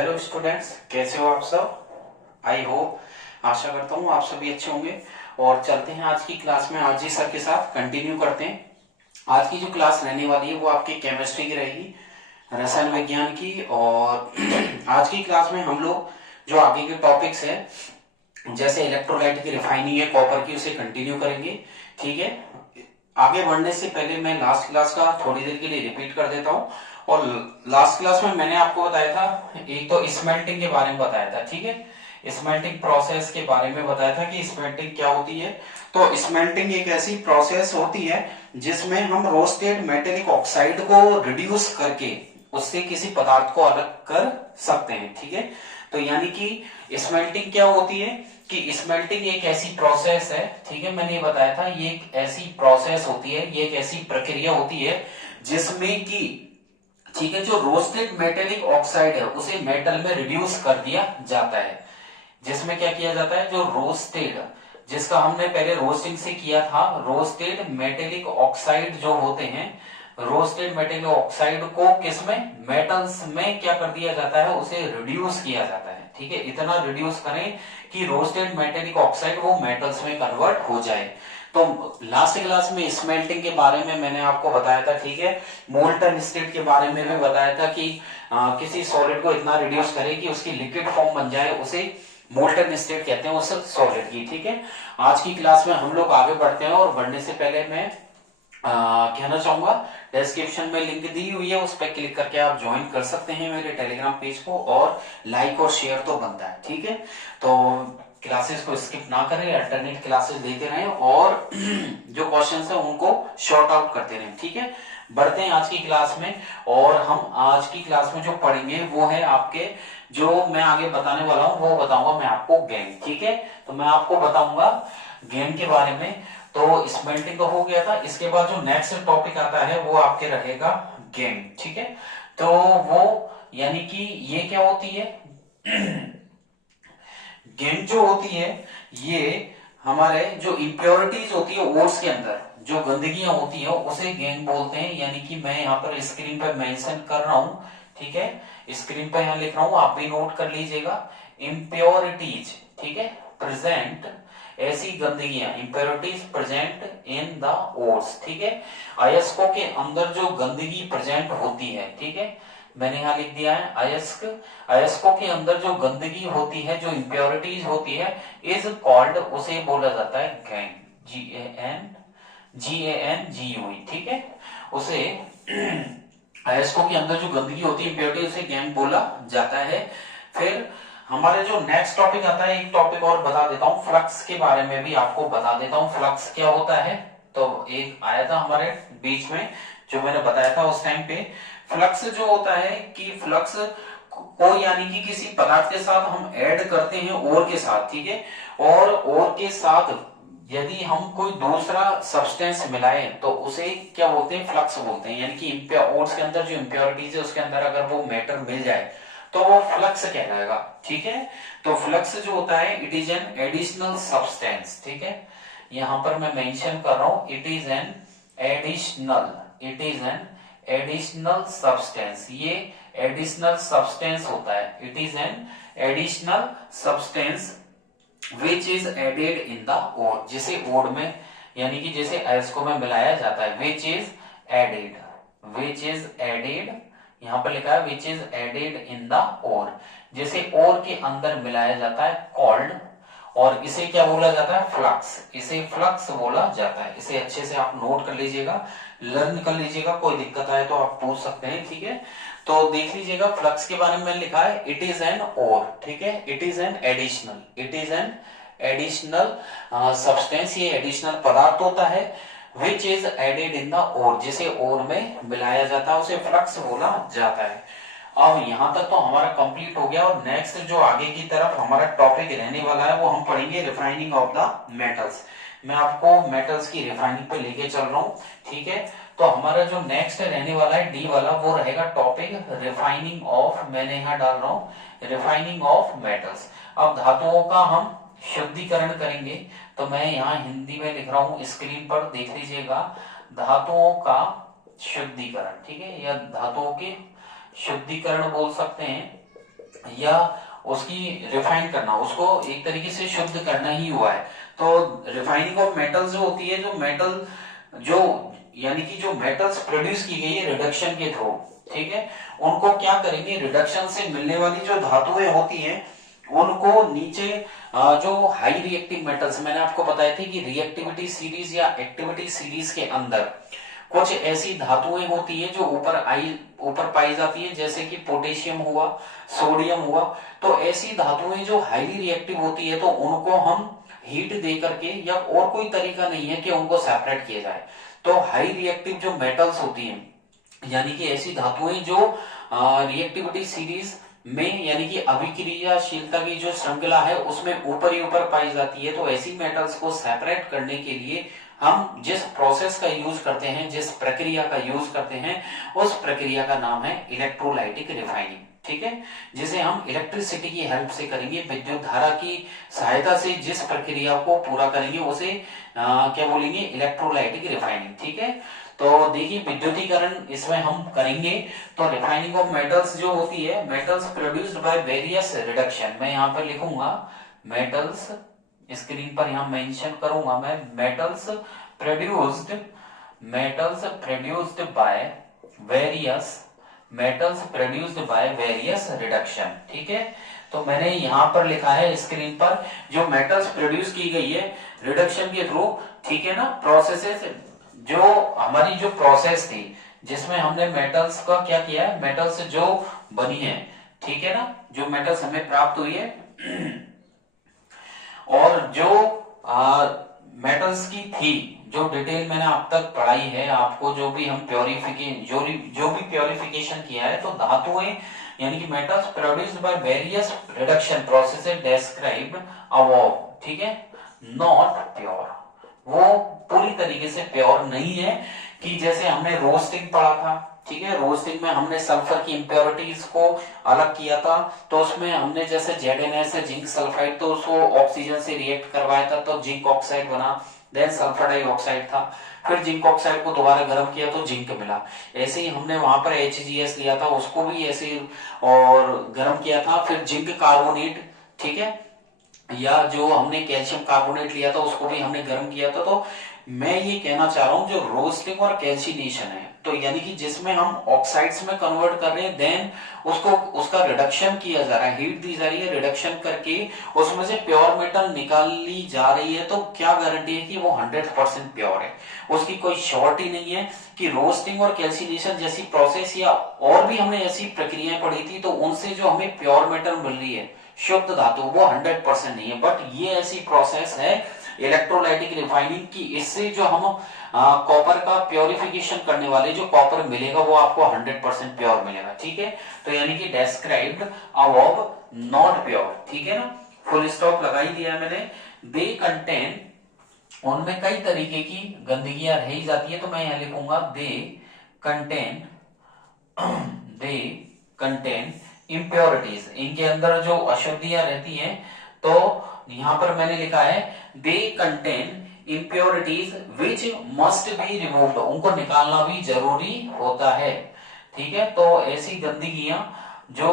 Hello students, कैसे हो आप सब। आई होप, आशा करता हूँ आप सभी अच्छे होंगे। और चलते हैं आज की क्लास में, आज जी सर के साथ कंटिन्यू करते हैं। आज की जो क्लास रहने वाली है वो आपकी केमिस्ट्री की रहेगी, रसायन विज्ञान की। और आज की क्लास में हम लोग जो आगे के टॉपिक्स है, जैसे इलेक्ट्रोलाइट की रिफाइनिंग है कॉपर की, उसे कंटिन्यू करेंगे। ठीक है। आगे बढ़ने से पहले मैं लास्ट क्लास का थोड़ी देर के लिए रिपीट कर देता हूँ। और लास्ट क्लास में मैंने आपको बताया था, एक तो स्मेल्टिंग के बारे में बताया था। ठीक है, स्मेल्टिंग प्रोसेस के बारे में बताया था कि स्मेल्टिंग क्या होती है। तो स्मेल्टिंग एक ऐसी प्रोसेस होती है जिसमें हम रोस्टेड मेटेलिक ऑक्साइड को रिड्यूस करके उससे किसी पदार्थ को अलग कर सकते हैं। ठीक है। तो यानी कि स्मेल्टिंग क्या होती है कि स्मेल्टिंग एक ऐसी प्रोसेस है, ठीक है, मैंने ये बताया था, ये एक ऐसी प्रोसेस होती है, ये एक ऐसी प्रक्रिया होती है जिसमें कि, ठीक है, जो रोस्टेड मेटेलिक ऑक्साइड है उसे मेटल में रिड्यूस कर दिया जाता है। जिसमें क्या किया जाता है, जो रोस्टेड, जिसका हमने पहले रोस्टिंग से किया था, रोस्टेड मेटेलिक ऑक्साइड जो होते हैं, रोस्टेड मेटेलिक ऑक्साइड को किसमें, मेटल्स में क्या कर दिया जाता है, उसे रिड्यूस किया जाता है। ठीक है, इतना रिड्यूस करें कि रोस्टेड मेटेलिक ऑक्साइड वो मेटल्स में कन्वर्ट हो जाए। तो लास्ट क्लास में स्मेल्टिंग के बारे में मैंने आपको बताया था। ठीक है, मोल्टन स्टेट के बारे में भी बताया था कि किसी सॉलिड को इतना रिड्यूस करे कि उसकी लिक्विड फॉर्म बन जाए, उसे मोल्टन स्टेट कहते हैं उस सॉलिड की। ठीक है, आज की क्लास में हम लोग आगे बढ़ते हैं। और बढ़ने से पहले मैं कहना चाहूंगा, डिस्क्रिप्शन में लिंक दी हुई है, उस पर क्लिक करके आप ज्वाइन कर सकते हैं मेरे टेलीग्राम पेज को। और लाइक और शेयर तो बनता है। ठीक है, तो क्लासेस को स्किप ना करें, अल्टरनेट क्लासेस देते रहें और जो क्वेश्चंस है उनको शॉर्ट आउट करते रहें। ठीक है, बढ़ते हैं आज की क्लास में। और हम आज की क्लास में जो पढ़ेंगे वो है आपके, जो मैं आगे बताने वाला हूं वो बताऊंगा मैं आपको गेम। ठीक है, तो मैं आपको बताऊंगा गेम के बारे में। तो स्मेल्टिंग तो हो गया था, इसके बाद जो नेक्स्ट टॉपिक आता है वो आपके रहेगा गेम। ठीक है, तो वो यानी कि ये क्या होती है, गेम जो होती है ये हमारे जो इम्प्योरिटीज होती है ओट्स के अंदर जो गंदगियां होती है उसे गेम बोलते हैं। यानी कि मैं यहाँ पर स्क्रीन पर मेंशन कर रहा हूं। ठीक है, स्क्रीन पर यहाँ लिख रहा हूं, आप भी नोट कर लीजिएगा। इम्प्योरिटीज, ठीक है, प्रेजेंट, ऐसी गंदगियां, impurities present in the ores. ठीक है, अयस्कों के अंदर जो गंदगी प्रेजेंट होती है, ठीक है, मैंने यहां लिख दिया है अयस्क, अयस्कों के अंदर जो गंदगी होती है, जो इम्प्योरिटीज होती है, इज कॉल्ड, उसे बोला जाता है गैंग, GANGUE। ठीक है, उसे अयस्कों के अंदर जो गंदगी होती है, इम्प्योरिटी, उसे गैंग बोला जाता है। फिर हमारे जो नेक्स्ट टॉपिक आता है, एक टॉपिक और बता देता हूँ, फ्लक्स के बारे में भी आपको बता देता हूँ, फ्लक्स क्या होता है। तो एक आया था हमारे बीच में जो मैंने बताया था उस टाइम पे, फ्लक्स जो होता है कि फ्लक्स को यानी कि किसी पदार्थ के साथ हम ऐड करते हैं और के साथ। ठीक है, और के साथ यदि हम कोई दूसरा सब्सटेंस मिलाए तो उसे क्या बोलते हैं, फ्लक्स बोलते हैं। यानी कि ओट्स के अंदर जो इम्प्योरिटीज है उसके अंदर अगर वो मैटर मिल जाए तो वो फ्लक्स कहलाएगा। ठीक है, तो फ्लक्स जो होता है, it is an additional substance. ठीक है, यहां पर मैं मेंशन कर रहा हूं, it is an additional, it is an additional substance, ये एडिशनल सब्सटेंस होता है, it is an additional substance which is added in the ore, जिसे ओड में यानी कि जैसे अयस्कों में मिलाया जाता है, which is added, which is added, यहां पर लिखा है which is added in the ओर, जैसे ओर के अंदर मिलाया जाता है, कॉल्ड, और इसे क्या बोला जाता है, फ्लक्स, इसे फ्लक्स बोला जाता है। इसे अच्छे से आप नोट कर लीजिएगा, लर्न कर लीजिएगा, कोई दिक्कत आए तो आप पूछ सकते हैं। ठीक है, तो देख लीजिएगा फ्लक्स के बारे में लिखा है, इट इज एन ओर, ठीक है, it is an additional, it is an additional substance, ये एडिशनल पदार्थ होता है, which is added in the ore, जिसे ओर में मिलाया जाता है, उसे फ्लक्स बोला जाता है। अब यहां तक तो हमारा कंप्लीट हो गया। और नेक्स्ट जो आगे की तरफ हमारा टॉपिक रहने वाला है वो हम पढ़ेंगे रिफाइनिंग ऑफ द मेटल्स। मैं आपको मेटल्स की रिफाइनिंग पे लेके चल रहा हूं। ठीक है, तो हमारा जो नेक्स्ट रहने वाला है डी वाला, वो रहेगा टॉपिक रिफाइनिंग ऑफ, मैंने यहां डाल रहा हूं रिफाइनिंग ऑफ मेटल्स। अब धातुओं का हम शुद्धिकरण करेंगे, तो मैं यहाँ हिंदी में लिख रहा हूँ, स्क्रीन पर देख लीजिएगा, धातुओं का शुद्धिकरण। ठीक है, या धातुओं के शुद्धिकरण बोल सकते हैं, या उसकी रिफाइन करना, उसको एक तरीके से शुद्ध करना ही हुआ है। तो रिफाइनिंग ऑफ मेटल्स जो होती है, जो मेटल जो यानी कि जो मेटल्स प्रोड्यूस की गई है रिडक्शन के थ्रू, ठीक है, उनको क्या करेंगे, रिडक्शन से मिलने वाली जो धातुएं होती हैं उनको नीचे जो हाई रिएक्टिव मेटल्स, मैंने आपको बताया थी कि रिएक्टिविटी सीरीज या एक्टिविटी सीरीज के अंदर कुछ ऐसी धातुएं होती है जो ऊपर पाई जाती है, जैसे कि पोटेशियम हुआ, सोडियम हुआ। तो ऐसी धातुएं जो हाईली रिएक्टिव होती है तो उनको हम हीट दे करके, या और कोई तरीका नहीं है कि उनको सेपरेट किया जाए। तो हाई रिएक्टिव जो मेटल्स होती हैं, यानी कि ऐसी धातुएं जो रिएक्टिविटी सीरीज में, यानी कि अभिक्रियाशीलता की जो श्रृंखला है उसमें ऊपर ही ऊपर पाई जाती है, तो ऐसी मेटल्स को सेपरेट करने के लिए हम जिस प्रोसेस का यूज करते हैं, जिस प्रक्रिया का यूज करते हैं, उस प्रक्रिया का नाम है इलेक्ट्रोलाइटिक रिफाइनिंग, ठीक है, जिसे हम इलेक्ट्रिसिटी की हेल्प से करेंगे, विद्युत धारा की सहायता से जिस प्रक्रिया को पूरा करेंगे उसे क्या बोलेंगे, इलेक्ट्रोलाइटिक रिफाइनिंग, ठीक है। तो देखिए विद्युतीकरण इसमें हम करेंगे, तो रिफाइनिंग ऑफ मेटल्स जो होती है, metals produced by various reduction, मैं यहाँ पर लिखूंगा मेटल्स, स्क्रीन पर यहाँ मेंशन करूंगा मैं, metals produced by various reduction, ठीक है। तो मैंने यहां पर लिखा है स्क्रीन पर, जो मेटल्स प्रोड्यूस की गई है रिडक्शन के थ्रू, ठीक है ना, प्रोसेसेस, जो हमारी जो प्रोसेस थी जिसमें हमने मेटल्स का क्या किया है, मेटल्स जो बनी है, ठीक है ना, जो मेटल्स हमें प्राप्त हुई है और जो मेटल्स की थी, जो डिटेल मैंने अब तक पढ़ाई है आपको, जो भी हम प्योरिफिकेशन किया है, तो धातुएं यानी कि metals produced by various reduction processes described above, ठीक है, नॉट प्योर, वो पूरी तरीके से प्योर नहीं है, कि जैसे हमने रोस्टिंग पढ़ा था, ठीक है, रोस्टिंग में हमने सल्फर की इंप्योरिटीज को अलग किया था, तो उसमें हमने जैसे ZnS से जिंक सल्फाइड, तो उसको ऑक्सीजन से रिएक्ट करवाया था तो जिंक ऑक्साइड बना, देन सल्फर डाइऑक्साइड था, फिर जिंक ऑक्साइड को दोबारा गर्म किया तो जिंक मिला। ऐसे ही हमने वहां पर HgS लिया था, उसको भी ऐसे और गर्म किया था, फिर जिंक कार्बोनेट, ठीक है, या जो हमने कैल्शियम कार्बोनेट लिया था उसको भी हमने गर्म किया था। तो मैं ये कहना चाह रहा हूं, जो रोस्टिंग और कैल्सिनेशन है, तो यानी कि जिसमें हम ऑक्साइड्स में कन्वर्ट कर रहे हैं, देन उसको उसका रिडक्शन किया जा रहा है, हीट दी जा रही है, रिडक्शन करके उसमें से प्योर मेटल निकाली जा रही है, तो क्या गारंटी है कि वो 100% प्योर है, उसकी कोई श्योरिटी नहीं है। कि रोस्टिंग और कैल्सिनेशन जैसी प्रोसेस या और भी हमने ऐसी प्रक्रियाएं पढ़ी थी, तो उनसे जो हमें प्योर मेटल मिल रही है, शुद्ध धातु, वो 100% नहीं है, बट ये ऐसी प्रोसेस है इलेक्ट्रोलाइटिक रिफाइनिंग की, इससे जो हम कॉपर का प्योरिफिकेशन करने वाले जो कॉपर मिलेगा वो आपको 100% प्योर मिलेगा, ठीक है। तो यानी कि डेस्क्राइब्ड अबव नॉट प्योर, ठीक है ना, फुल स्टॉप लगा ही दिया मैंने। दे कंटेन, उनमें कई तरीके की गंदगियां रह ही जाती है, तो मैं यहां लिखूंगा कंटेन दे कंटेन इम्प्योरिटीज, इनके अंदर जो अशुद्धियां रहती हैं, तो यहां पर मैंने लिखा है they contain impurities which must be removed, उनको निकालना भी जरूरी होता है, ठीक है। तो ऐसी गंदगियां जो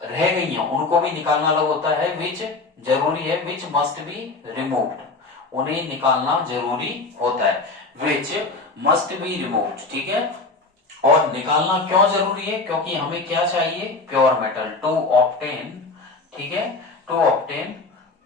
रह गई हैं उनको भी निकालना अलग होता है, विच जरूरी है, विच मस्ट बी रिमूव्ड, उन्हें निकालना जरूरी होता है, विच मस्ट बी रिमूव्ड, ठीक है। और निकालना क्यों जरूरी है, क्योंकि हमें क्या चाहिए, प्योर मेटल, टू ऑब्टेन, ठीक है, टू ऑब्टेन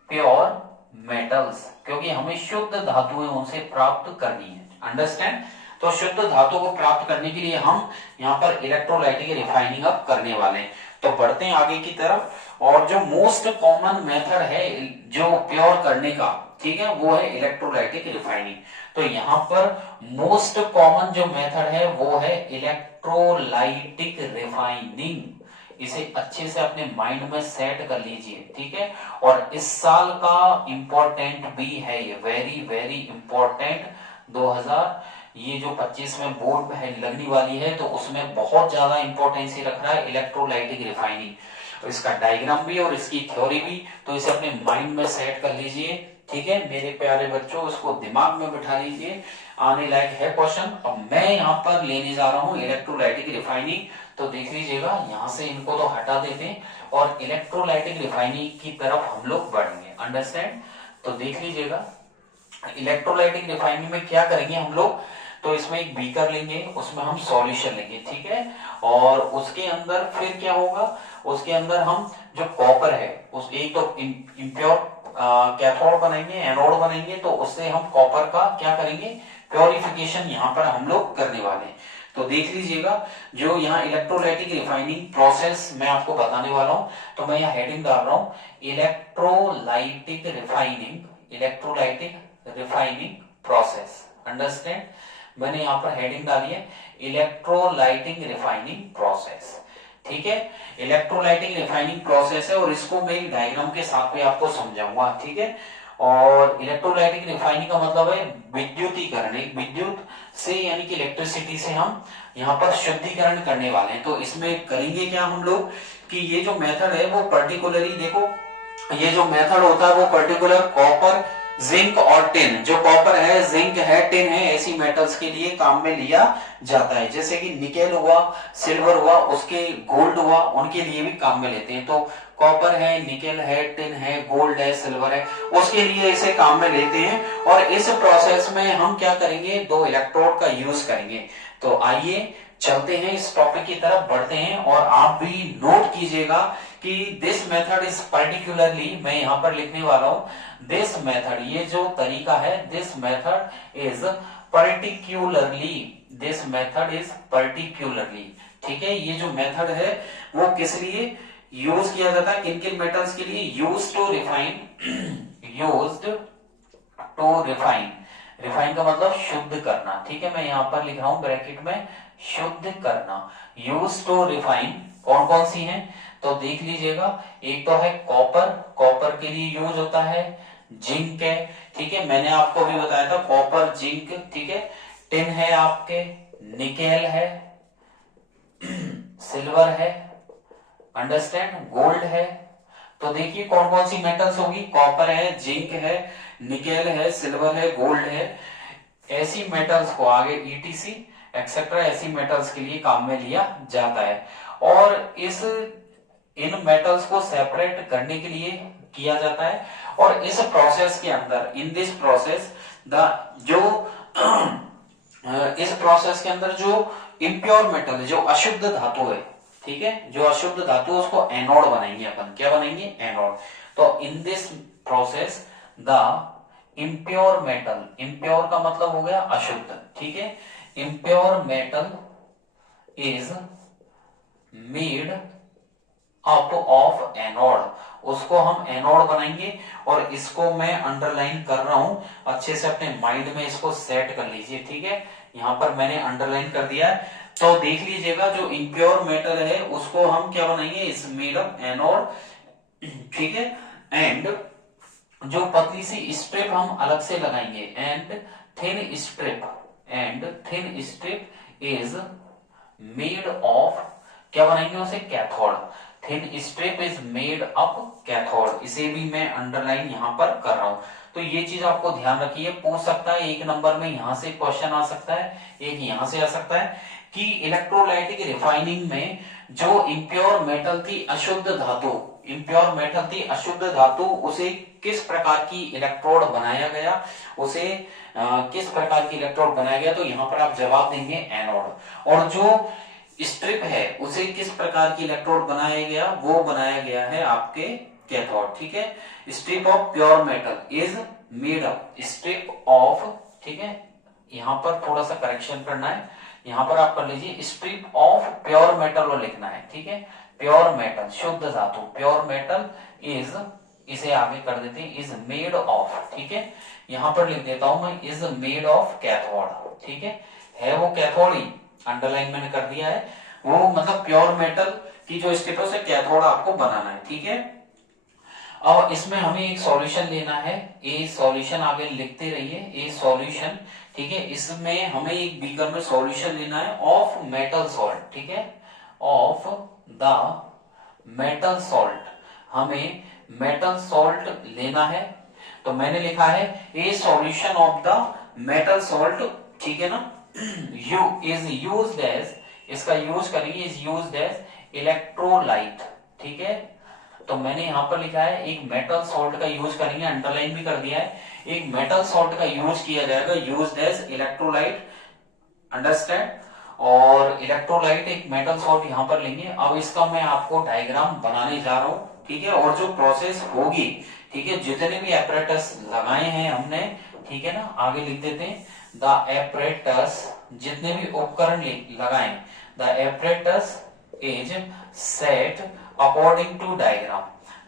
प्योर मेटल्स, क्योंकि हमें शुद्ध धातुएं उनसे प्राप्त करनी है, अंडरस्टैंड। तो शुद्ध धातु को प्राप्त करने के लिए हम यहाँ पर इलेक्ट्रोलाइटिक रिफाइनिंग अब करने वाले हैं। तो बढ़ते हैं आगे की तरफ, और जो मोस्ट कॉमन मेथड है जो प्योर करने का, ठीक है, वो है इलेक्ट्रोलाइटिक रिफाइनिंग। तो यहाँ पर मोस्ट कॉमन जो मेथड है वो है इलेक्ट्रोलाइटिक रिफाइनिंग, इसे अच्छे से अपने माइंड में सेट कर लीजिए, ठीक है। और इस साल का इंपॉर्टेंट भी है ये, वेरी वेरी इंपॉर्टेंट, 2000 ये जो 25 में बोर्ड है लगने वाली है, तो उसमें बहुत ज्यादा इंपॉर्टेंस रख रहा है इलेक्ट्रोलाइटिक रिफाइनिंग, तो इसका डायग्राम भी और इसकी थ्योरी भी, तो इसे अपने माइंड में सेट कर लीजिए, ठीक है मेरे प्यारे बच्चों, इसको दिमाग में बिठा लीजिए। आने लायक है क्वेश्चन। अब मैं यहाँ पर लेने जा रहा हूँ इलेक्ट्रोलाइटिक रिफाइनिंग। तो देख लीजिएगा, यहाँ से इनको तो हटा देते हैं और इलेक्ट्रोलाइटिक रिफाइनिंग की तरफ हम लोग बढ़ेंगे। अंडरस्टैंड? तो देख लीजिएगा, इलेक्ट्रोलाइटिक रिफाइनिंग में क्या करेंगे हम लोग, तो इसमें एक बीकर लेंगे, उसमें हम सॉल्यूशन लेंगे, ठीक है। और उसके अंदर फिर क्या होगा, उसके अंदर हम जो कॉपर है उस एक तो इम्प्योर कैथोड बनाएंगे, एनोड बनाएंगे, तो उससे हम कॉपर का क्या करेंगे, प्योरिफिकेशन यहाँ पर हम लोग करने वाले हैं। तो देख लीजिएगा, जो यहाँ इलेक्ट्रोलाइटिक रिफाइनिंग प्रोसेस मैं आपको बताने वाला हूं, तो मैं यहाँ हेडिंग डाल रहा हूं electrolytic refining, electrolytic refining process. Understand? मैंने यहाँ पर हेडिंग डाली है इलेक्ट्रोलाइटिक रिफाइनिंग प्रोसेस, ठीक है। इलेक्ट्रोलाइटिक रिफाइनिंग प्रोसेस है और इसको मैं एक डायग्राम के साथ में आपको समझाऊंगा, ठीक है। और इलेक्ट्रोलाइटिक रिफाइनिंग का मतलब है विद्युतीकरण, एक विद्युत से यानी कि इलेक्ट्रिसिटी से हम यहाँ पर शुद्धिकरण करने वाले हैं। तो इसमें करेंगे क्या हम लोग कि ये जो मेथड है वो पर्टिकुलरली देखो, ये जो मेथड होता है वो पर्टिकुलर कॉपर, जिंक और टिन, जो कॉपर है, जिंक है, टिन है, ऐसी मेटल्स के लिए काम में लिया जाता है। जैसे कि निकेल हुआ, सिल्वर हुआ, उसके गोल्ड हुआ, उनके लिए भी काम में लेते हैं। तो कॉपर है, निकेल है, टिन है, गोल्ड है, सिल्वर है, उसके लिए इसे काम में लेते हैं। और इस प्रोसेस में हम क्या करेंगे, दो इलेक्ट्रोड का यूज करेंगे। तो आइए चलते हैं, इस टॉपिक की तरफ बढ़ते हैं। और आप भी नोट कीजिएगा कि दिस मेथड इज पर्टिकुलरली, मैं यहां पर लिखने वाला हूं दिस मेथड, ये जो तरीका है, this method is particularly, this method is particularly, ठीक है। ये जो मेथड है वो किस लिए यूज किया जाता है, किन किन मेटल्स के लिए, use to refine, used to refine, refine का मतलब शुद्ध करना, ठीक है। मैं यहां पर लिख रहा हूं ब्रैकेट में शुद्ध करना। यूज टू रिफाइन कौन कौन सी हैं, तो देख लीजिएगा, एक तो है कॉपर, कॉपर के लिए यूज होता है, जिंक है, ठीक है, मैंने आपको भी बताया था कॉपर, जिंक, ठीक है। टिन है आपके, निकेल है, सिल्वर है, अंडरस्टैंड, गोल्ड है। तो देखिए कौन कौन सी मेटल्स होगी, कॉपर है, जिंक है, निकेल है, सिल्वर है, गोल्ड है। ऐसी मेटल्स को आगे ईटीसी एक्सेट्रा ऐसी मेटल्स के लिए काम में लिया जाता है। और इन मेटल्स को सेपरेट करने के लिए किया जाता है। और इस प्रोसेस के अंदर, इन दिस प्रोसेस द जो इस प्रोसेस के अंदर जो इम्प्योर मेटल, जो अशुद्ध धातु है, ठीक है, जो अशुद्ध धातु उसको एनोड बनाएंगे अपन, क्या बनाएंगे, एनोड। तो in this process the impure metal, impure का मतलब हो गया अशुद्ध, ठीक है, impure metal is made up of anode, उसको हम एनोड बनाएंगे। और इसको मैं अंडरलाइन कर रहा हूं, अच्छे से अपने माइंड में इसको सेट कर लीजिए, ठीक है। यहां पर मैंने अंडरलाइन कर दिया है। तो देख लीजिएगा, जो इम्प्योर मेटल है उसको हम क्या बनाएंगे, इस मेड अप एनोड, ठीक है। एंड जो पतली सी स्ट्रिप हम अलग से लगाएंगे, and thin strip, and thin strip is made of, क्या बनाएंगे उसे, cathode. Thin strip is made up cathode, इसे भी मैं अंडरलाइन यहां पर कर रहा हूं। तो ये चीज आपको ध्यान रखिए, पूछ सकता है एक नंबर में, यहां से क्वेश्चन आ सकता है, एक यहां से आ सकता है कि इलेक्ट्रोलाइटिक रिफाइनिंग में जो इम्प्योर मेटल थी, अशुद्ध धातु, इम्प्योर मेटल थी अशुद्ध धातु, उसे किस प्रकार की इलेक्ट्रोड बनाया गया, उसे किस प्रकार की इलेक्ट्रोड बनाया गया। तो यहाँ पर आप जवाब देंगे एनोड। और जो स्ट्रिप है उसे किस प्रकार की इलेक्ट्रोड बनाया गया, वो बनाया गया है आपके कैथोड, ठीक है। Strip of pure metal is made up, strip of, ठीक है, यहां पर थोड़ा सा करेक्शन करना है, यहां पर आप कर लीजिए स्ट्रिप ऑफ प्योर मेटल वो लिखना है, ठीक है। प्योर मेटल शुद्ध धातु, प्योर मेटल इज, इसे आगे कर देते हैं, इज मेड ऑफ, ठीक है। यहां पर लिख देता हूं मैं, इज मेड ऑफ कैथोड, ठीक है वो कैथोड ही, अंडरलाइन मैंने कर दिया है, वो मतलब प्योर मेटल की जो स्ट्रिप है उसे कैथोड आपको बनाना है, ठीक है। अब इसमें हमें एक सॉल्यूशन लेना है, ए सॉल्यूशन आगे लिखते रहिए, ए सॉल्यूशन, ठीक है। इसमें हमें एक बीकर में सॉल्यूशन लेना है ऑफ मेटल सॉल्ट, ठीक है, ऑफ द मेटल सॉल्ट, हमें मेटल सॉल्ट लेना है। तो मैंने लिखा है ए solution of the metal salt ठीक है ना। यू इज यूज्ड एज, इसका यूज करेंगे, इज यूज्ड एज इलेक्ट्रोलाइट, ठीक है। तो मैंने यहां पर लिखा है एक मेटल सॉल्ट का यूज करेंगे, अंडरलाइन भी कर दिया है, एक मेटल सॉल्ट का यूज किया जाएगा, यूज्ड एज इलेक्ट्रोलाइट, अंडरस्टैंड। और इलेक्ट्रोलाइट एक मेटल सॉल्ट यहां पर लेंगे। अब इसका मैं आपको डायग्राम बनाने जा रहा हूं, ठीक है। और जो प्रोसेस होगी, ठीक है, जितने भी एपरेटस लगाए हैं हमने, ठीक है ना, आगे लिख देते हैं द एपरेटस, जितने भी उपकरण लगाए, the apparatus is set according to diagram,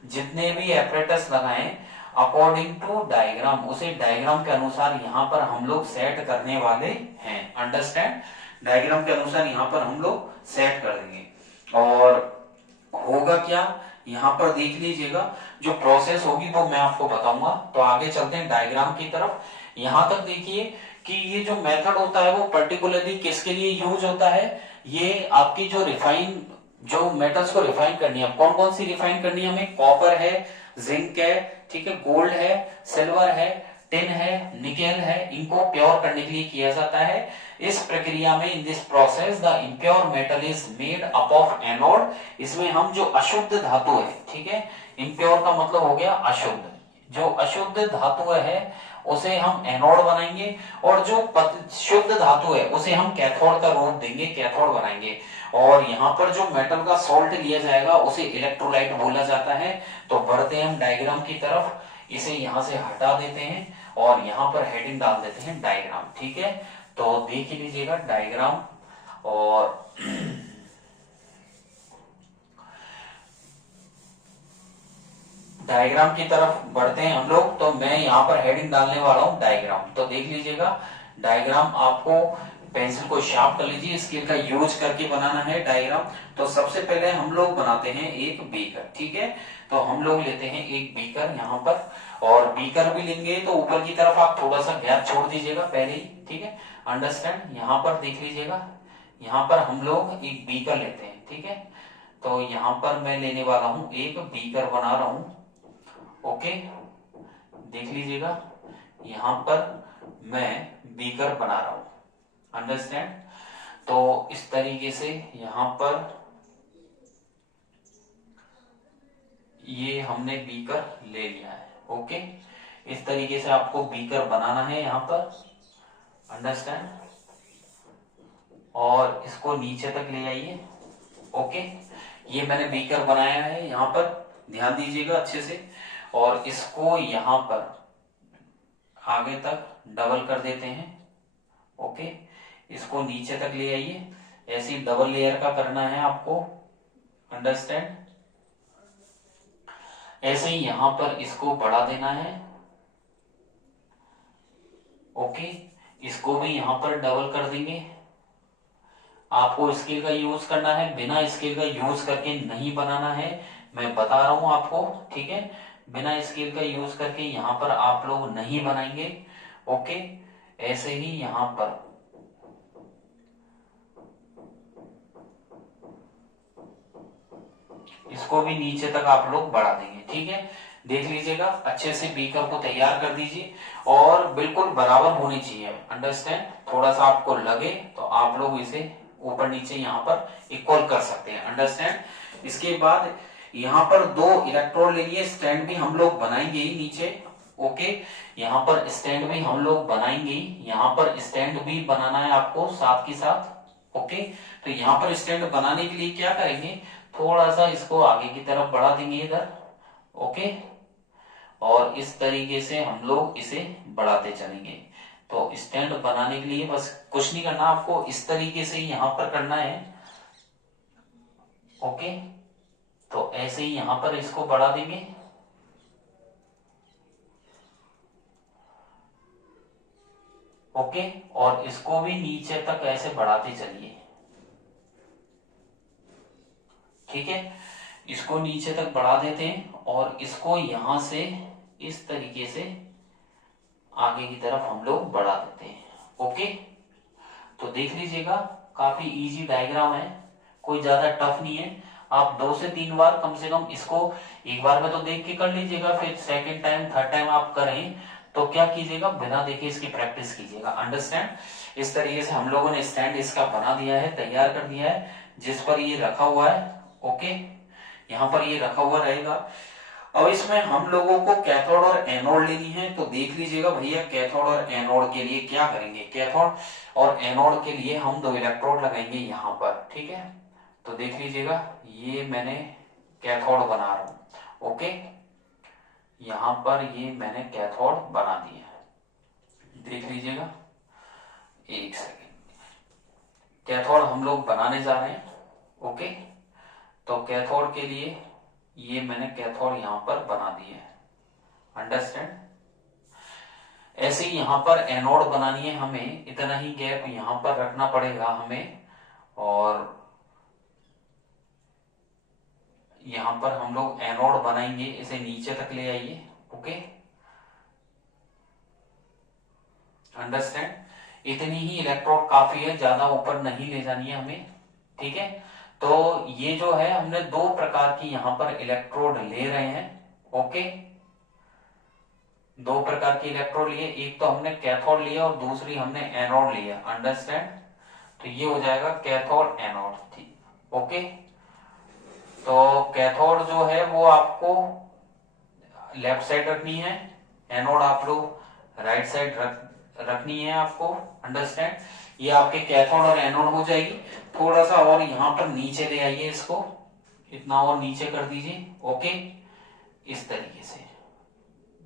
जितने भी एपरेटस लगाए अकॉर्डिंग टू डायग्राम, उसे डायग्राम के अनुसार यहां पर हम लोग सेट करने वाले हैं, अंडरस्टैंड। डायग्राम के अनुसार यहां पर हम लोग सेट कर देंगे। और होगा क्या, यहां पर देख लीजिएगा, जो प्रोसेस होगी वो मैं आपको बताऊंगा। तो आगे चलते हैं डायग्राम की तरफ। यहां तक देखिए कि ये जो मेथड होता है वो पर्टिकुलरली किसके लिए यूज होता है, ये आपकी जो रिफाइन, जो मेटल्स को रिफाइन करनी है, कौन कौन सी रिफाइन करनी है हमें, कॉपर है, जिंक है, ठीक है, गोल्ड है, सिल्वर है, टिन है, निकेल है, इनको प्योर करने के लिए किया जाता है। इस प्रक्रिया में, in this process the impure metal is made up of anode, इसमें हम जो अशुद्ध धातु है, ठीक है, इम्प्योर का मतलब हो गया अशुद्ध, जो अशुद्ध धातु है उसे हम एनोड बनाएंगे, और जो शुद्ध धातु है उसे हम कैथोड का रूप देंगे, कैथोड बनाएंगे। और यहाँ पर जो मेटल का सॉल्ट लिया जाएगा उसे इलेक्ट्रोलाइट बोला जाता है। तो बढ़ते हैं हम डायग्राम की तरफ, इसे यहां से हटा देते हैं और यहां पर हेडिंग डाल देते हैं डायग्राम, ठीक है। तो देख लीजिएगा डायग्राम, और डायग्राम की तरफ बढ़ते हैं हम लोग। तो मैं यहाँ पर हेडिंग डालने वाला हूं डायग्राम, तो देख लीजिएगा डायग्राम, आपको पेंसिल को शार्प कर लीजिए, स्केल का यूज करके बनाना है डायग्राम। तो सबसे पहले हम लोग बनाते हैं एक बीकर, ठीक है। तो हम लोग लेते हैं एक बीकर यहाँ पर, और बीकर भी लेंगे तो ऊपर की तरफ आप थोड़ा सा गैप छोड़ दीजिएगा पहले ही, ठीक है, अंडरस्टैंड। यहाँ पर देख लीजिएगा, यहाँ पर हम लोग एक बीकर लेते हैं, ठीक है। तो यहाँ पर मैं लेने वाला हूं, एक बीकर बना रहा हूं, ओके, देख लीजिएगा, यहां पर मैं बीकर बना रहा हूं, अंडरस्टैंड। तो इस तरीके से यहां पर ये हमने बीकर ले लिया है, ओके। इस तरीके से आपको बीकर बनाना है यहां पर, अंडरस्टैंड। और इसको नीचे तक ले आइए, ओके। ये मैंने बीकर बनाया है यहां पर, ध्यान दीजिएगा अच्छे से। और इसको यहां पर आगे तक डबल कर देते हैं, ओके। इसको नीचे तक ले आइए, ऐसी डबल लेयर का करना है आपको, अंडरस्टैंड। ऐसे ही यहां पर इसको बढ़ा देना है, ओके। इसको भी यहां पर डबल कर देंगे। आपको स्केल का यूज करना है, बिना स्केल का यूज करके नहीं बनाना है, मैं बता रहा हूं आपको, ठीक है। बिना स्केल का यूज करके यहां पर आप लोग नहीं बनाएंगे, ओके। ऐसे ही यहां पर इसको भी नीचे तक आप लोग बढ़ा देंगे, ठीक है। देख लीजिएगा अच्छे से बीकर को तैयार कर दीजिए, और बिल्कुल बराबर होनी चाहिए, अंडरस्टैंड। थोड़ा सा आपको लगे तो आप लोग इसे ऊपर नीचे यहाँ पर इक्वल कर सकते हैं, अंडरस्टैंड। इसके बाद यहाँ पर दो इलेक्ट्रोड ले लिए, स्टैंड भी हम लोग बनाएंगे ही नीचे, ओके। यहाँ पर स्टैंड भी हम लोग बनाएंगे, यहाँ पर स्टैंड भी बनाना है आपको साथ के साथ, ओके। तो यहाँ पर स्टैंड बनाने के लिए क्या करेंगे, थोड़ा सा इसको आगे की तरफ बढ़ा देंगे इधर, ओके। और इस तरीके से हम लोग इसे बढ़ाते चलेंगे। तो स्टैंड बनाने के लिए बस कुछ नहीं करना आपको, इस तरीके से यहां पर करना है, ओके। तो ऐसे ही यहां पर इसको बढ़ा देंगे, ओके। और इसको भी नीचे तक ऐसे बढ़ाते चलिए, ठीक है। इसको नीचे तक बढ़ा देते हैं, और इसको यहां से इस तरीके से आगे की तरफ हम लोग बढ़ा देते हैं, ओके। तो देख लीजिएगा काफी इजी डायग्राम है, कोई ज्यादा टफ नहीं है। आप 2 से 3 बार कम से कम इसको, एक बार में तो देख के कर लीजिएगा, फिर सेकंड टाइम थर्ड टाइम आप करें तो क्या कीजिएगा, बिना देखे इसकी प्रैक्टिस कीजिएगा। अंडरस्टैंड। इस तरीके से हम लोगों ने स्टैंड इसका बना दिया है, तैयार कर दिया है, जिस पर ये रखा हुआ है। ओके, यहाँ पर ये रखा हुआ रहेगा। अब इसमें हम लोगों को कैथोड और एनोड लेनी है, तो देख लीजिएगा भैया कैथोड और एनोड के लिए क्या करेंगे। कैथोड और एनोड के लिए हम 2 इलेक्ट्रोड लगाएंगे यहाँ पर, ठीक है। तो देख लीजिएगा ये मैंने कैथोड बना रहा हूं। ओके, यहाँ पर ये मैंने कैथोड बना दिया है, देख लीजिएगा। एक सेकेंड, कैथोड हम लोग बनाने जा रहे हैं। ओके, तो कैथोड के लिए ये मैंने कैथोड यहां पर बना दिया है। अंडरस्टैंड। ऐसे ही यहां पर एनोड बनानी है हमें, इतना ही गैप यहां पर रखना पड़ेगा हमें, और यहां पर हम लोग एनोड बनाएंगे, इसे नीचे तक ले आइए। Okay, understand. इतनी ही इलेक्ट्रोड काफी है, ज्यादा ऊपर नहीं ले जानी है हमें, ठीक है। तो ये जो है हमने 2 प्रकार की यहां पर इलेक्ट्रोड ले रहे हैं। ओके, 2 प्रकार की इलेक्ट्रोड लिए, एक तो हमने कैथोड लिया और दूसरी हमने एनोड लिया। अंडरस्टैंड। तो ये हो जाएगा कैथोड एनोड, ठीक। ओके, तो कैथोड जो है वो आपको लेफ्ट साइड रखनी है, एनोड आप लोग राइट साइड रखनी है आपको। अंडरस्टैंड। ये आपके कैथोड और एनोड हो जाएगी। थोड़ा सा और यहाँ पर नीचे ले आइए, इसको इतना और नीचे कर दीजिए। ओके, इस तरीके से,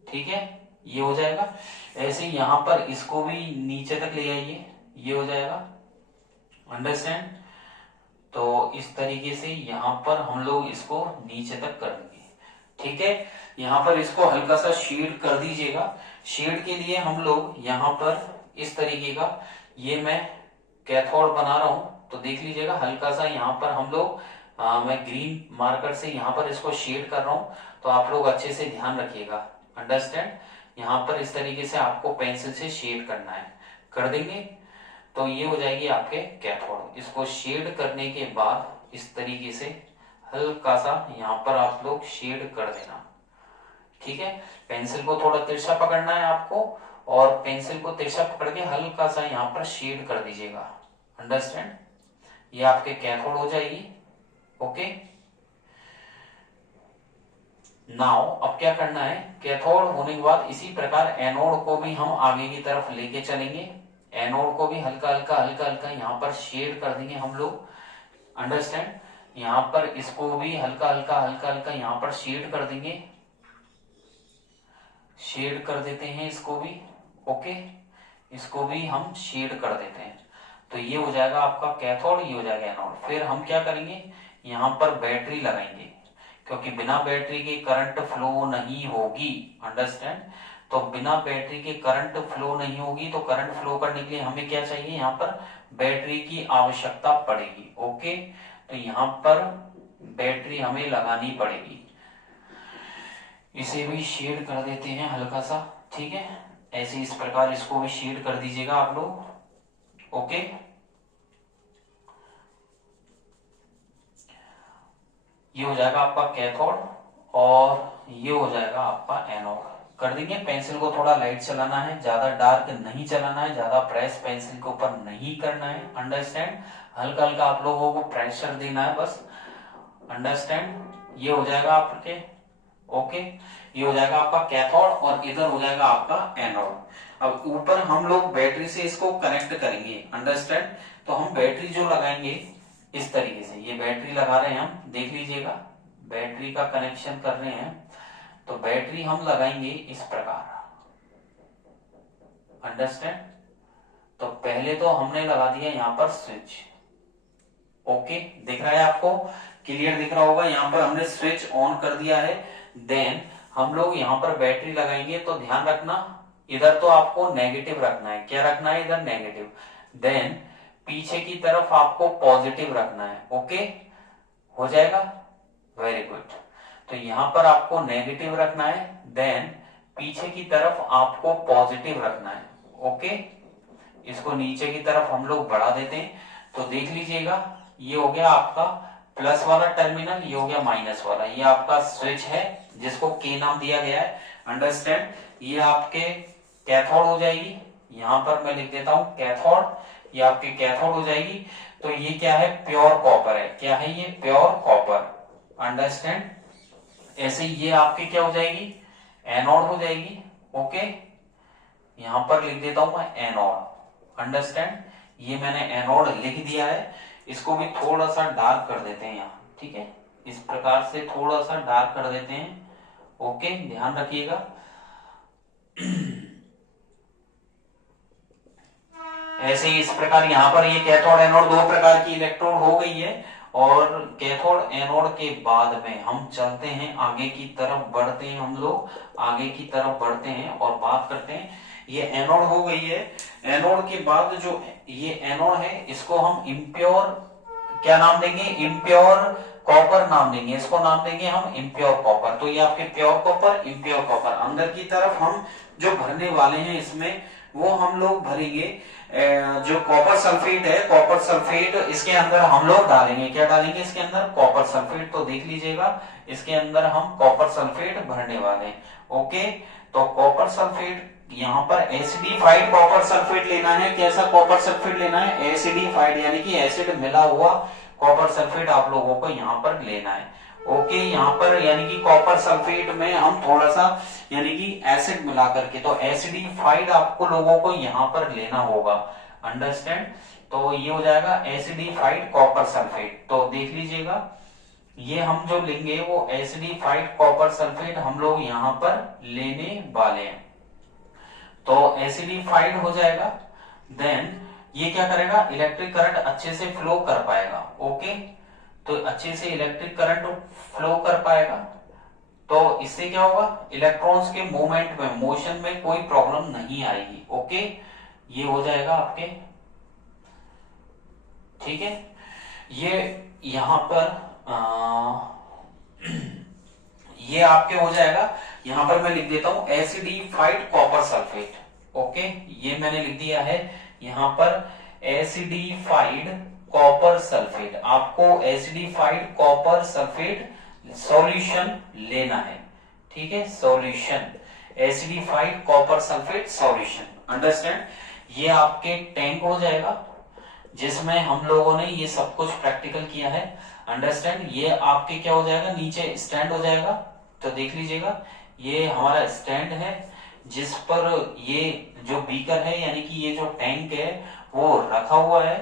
ठीक है, ये हो जाएगा। ऐसे यहाँ पर इसको भी नीचे तक ले आइए, ये हो जाएगा। अंडरस्टैंड। तो इस तरीके से यहाँ पर हम लोग इसको नीचे तक कर देंगे, ठीक है। यहाँ पर इसको हल्का सा शेड कर दीजिएगा। शेड के लिए हम लोग यहाँ पर इस तरीके का, ये मैं कैथोड बना रहा हूं, तो देख लीजिएगा हल्का सा यहाँ पर हम लोग मैं ग्रीन मार्कर से यहाँ पर इसको शेड कर रहा हूं, तो आप लोग अच्छे से ध्यान रखिएगा। अंडरस्टैंड। यहाँ पर इस तरीके से आपको पेंसिल से शेड करना है, कर देंगे तो ये हो जाएगी आपके कैथोड। इसको शेड करने के बाद इस तरीके से हल्का सा यहाँ पर आप लोग शेड कर देना, ठीक है। पेंसिल को थोड़ा तिरछा पकड़ना है आपको, और पेंसिल को तिरछा पकड़ के हल्का सा यहाँ पर शेड कर दीजिएगा। अंडरस्टैंड। ये आपके कैथोड हो जाएगी। ओके, नाउ अब क्या करना है, कैथोड होने के बाद इसी प्रकार एनोड को भी हम आगे की तरफ लेके चलेंगे। एनोड को भी हल्का हल्का हल्का हल्का यहाँ पर शेड कर देंगे हम लोग। अंडरस्टैंड। यहाँ पर इसको भी हल्का हल्का हल्का हल्का यहाँ पर शेड कर देंगे, शेड कर देते हैं इसको भी। ओके, इसको भी हम शेड कर देते हैं, तो ये हो जाएगा आपका कैथोड, ये हो जाएगा एनोड। फिर हम क्या करेंगे, यहाँ पर बैटरी लगाएंगे, क्योंकि बिना बैटरी के करंट फ्लो नहीं होगी। अंडरस्टैंड। तो बिना बैटरी के करंट फ्लो नहीं होगी, तो करंट फ्लो करने के लिए हमें क्या चाहिए, यहाँ पर बैटरी की आवश्यकता पड़ेगी। ओके, तो यहाँ पर बैटरी हमें लगानी पड़ेगी। इसे भी शेड कर देते हैं हल्का सा, ठीक है। ऐसे इस प्रकार इसको भी शेड कर दीजिएगा आप लोग। ओके, ये हो जाएगा आपका कैथोड और ये हो जाएगा आपका एनोड। कर देंगे। पेंसिल को थोड़ा लाइट चलाना है, ज्यादा डार्क नहीं चलाना है, ज्यादा प्रेस पेंसिल के ऊपर नहीं करना है। अंडरस्टैंड। हल्का हल्का आप लोगों को प्रेशर देना है बस। अंडरस्टैंड। ये हो जाएगा आपके, ओके, ये हो जाएगा आपका कैथोड और इधर हो जाएगा आपका एनोड। अब ऊपर हम लोग बैटरी से इसको कनेक्ट करेंगे। अंडरस्टैंड। तो हम बैटरी जो लगाएंगे इस तरीके से, ये बैटरी लगा रहे हैं हम, देख लीजिएगा बैटरी का कनेक्शन कर रहे हैं, तो बैटरी हम लगाएंगे इस प्रकार। अंडरस्टैंड। तो पहले तो हमने लगा दिया यहाँ पर स्विच। ओके, दिख रहा है आपको, क्लियर दिख रहा होगा। यहाँ पर हमने स्विच ऑन कर दिया है। देन हम लोग यहाँ पर बैटरी लगाएंगे, तो ध्यान रखना इधर तो आपको नेगेटिव रखना है। क्या रखना है, इधर नेगेटिव। देन पीछे की तरफ आपको पॉजिटिव रखना है। ओके, हो जाएगा, वेरी गुड। तो यहाँ पर आपको नेगेटिव रखना है, देन पीछे की तरफ आपको पॉजिटिव रखना है। ओके, इसको नीचे की तरफ हम लोग बढ़ा देते हैं, तो देख लीजिएगा ये हो गया आपका प्लस वाला टर्मिनल, ये हो गया माइनस वाला। ये आपका स्विच है जिसको के नाम दिया गया है। अंडरस्टैंड। ये आपके कैथोड हो जाएगी, यहां पर मैं लिख देता हूं कैथोड, ये आपकी कैथोड हो जाएगी। तो ये क्या है, प्योर कॉपर है, क्या है ये, प्योर कॉपर, अंडरस्टैंड। ऐसे ये आपकी क्या हो जाएगी, एनोड हो जाएगी, ओके। यहां पर लिख देता हूं मैं एनोड, अंडरस्टैंड। ये मैंने एनोड लिख दिया है, इसको भी थोड़ा सा डार्क कर देते हैं यहाँ, ठीक है, इस प्रकार से थोड़ा सा डार्क कर देते हैं, ओके, ध्यान रखिएगा। ऐसे ही इस प्रकार यहाँ पर ये कैथोड एनोड दो प्रकार की इलेक्ट्रोड हो गई है। और कैथोड एनोड के बाद में हम चलते हैं आगे की तरफ, बढ़ते हैं हम लोग आगे की तरफ बढ़ते हैं और बात करते हैं। ये एनोड हो गई है, एनोड के बाद जो ये एनोड है इसको हम इम्प्योर क्या नाम देंगे, इम्प्योर कॉपर नाम देंगे, इसको नाम देंगे हम इम्प्योर कॉपर। तो ये आपके प्योर कॉपर, इम्प्योर कॉपर। अंदर की तरफ हम जो भरने वाले हैं इसमें, वो हम लोग भरेंगे जो कॉपर सल्फेट है, कॉपर सल्फेट इसके अंदर हम लोग डालेंगे, क्या डालेंगे इसके अंदर, कॉपर सल्फेट। तो देख लीजिएगा इसके अंदर हम कॉपर सल्फेट भरने वाले हैं, ओके। तो कॉपर सल्फेट यहाँ पर एसिडिफाइड कॉपर सल्फेट लेना है। कैसा कॉपर सल्फेट लेना है, एसिडिफाइड, यानी कि एसिड मिला हुआ कॉपर सल्फेट आप लोगों को यहाँ पर लेना है, ओके। यहाँ पर यानी कि कॉपर सल्फेट में हम थोड़ा सा यानी कि एसिड मिला करके, तो एसिडिफाइड आपको लोगों को यहाँ पर लेना होगा, अंडरस्टैंड। तो ये हो जाएगा एसिडिफाइड कॉपर सल्फेट। तो देख लीजिएगा ये हम जो लेंगे वो एसिडिफाइड कॉपर सल्फेट हम लोग यहाँ पर लेने वाले हैं। तो एसिडिफाइड हो जाएगा, देन ये क्या करेगा, इलेक्ट्रिक करंट अच्छे से फ्लो कर पाएगा, ओके। तो अच्छे से इलेक्ट्रिक करंट फ्लो कर पाएगा, तो इससे क्या होगा, इलेक्ट्रॉन्स के मूवमेंट में, मोशन में कोई प्रॉब्लम नहीं आएगी, ओके। ये हो जाएगा आपके, ठीक है। ये यहां पर ये आपके हो जाएगा, यहां पर मैं लिख देता हूं एसिडिफाइड कॉपर सल्फेट, ओके। ये मैंने लिख दिया है यहां पर एसिडिफाइड कॉपर सल्फेट। आपको एसिडिफाइड कॉपर सल्फेट सॉल्यूशन लेना है, ठीक है, solution, acidified copper sulphate solution, understand. ये आपके टैंक हो जाएगा जिसमें हम लोगों ने ये सब कुछ प्रैक्टिकल किया है, अंडरस्टैंड। ये आपके क्या हो जाएगा, नीचे स्टैंड हो जाएगा। तो देख लीजिएगा ये हमारा स्टैंड है जिस पर ये जो बीकर है यानी कि ये जो टैंक है वो रखा हुआ है,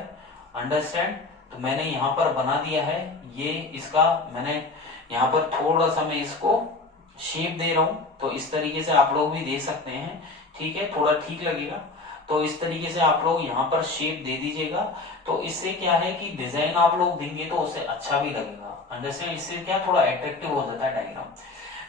अंडरस्टैंड। तो मैंने यहाँ पर बना दिया है, ये इसका मैंने यहाँ पर थोड़ा सा मैं इसको शेप दे रहा हूं, तो इस तरीके से आप लोग भी दे सकते हैं, ठीक है, थोड़ा ठीक लगेगा। तो इस तरीके से आप लोग यहाँ पर शेप दे दीजिएगा, तो इससे क्या है कि डिजाइन आप लोग देंगे तो उससे अच्छा भी लगेगा, अंडरस्टैंड। इससे क्या थोड़ा अट्रैक्टिव हो जाता है डायग्राम।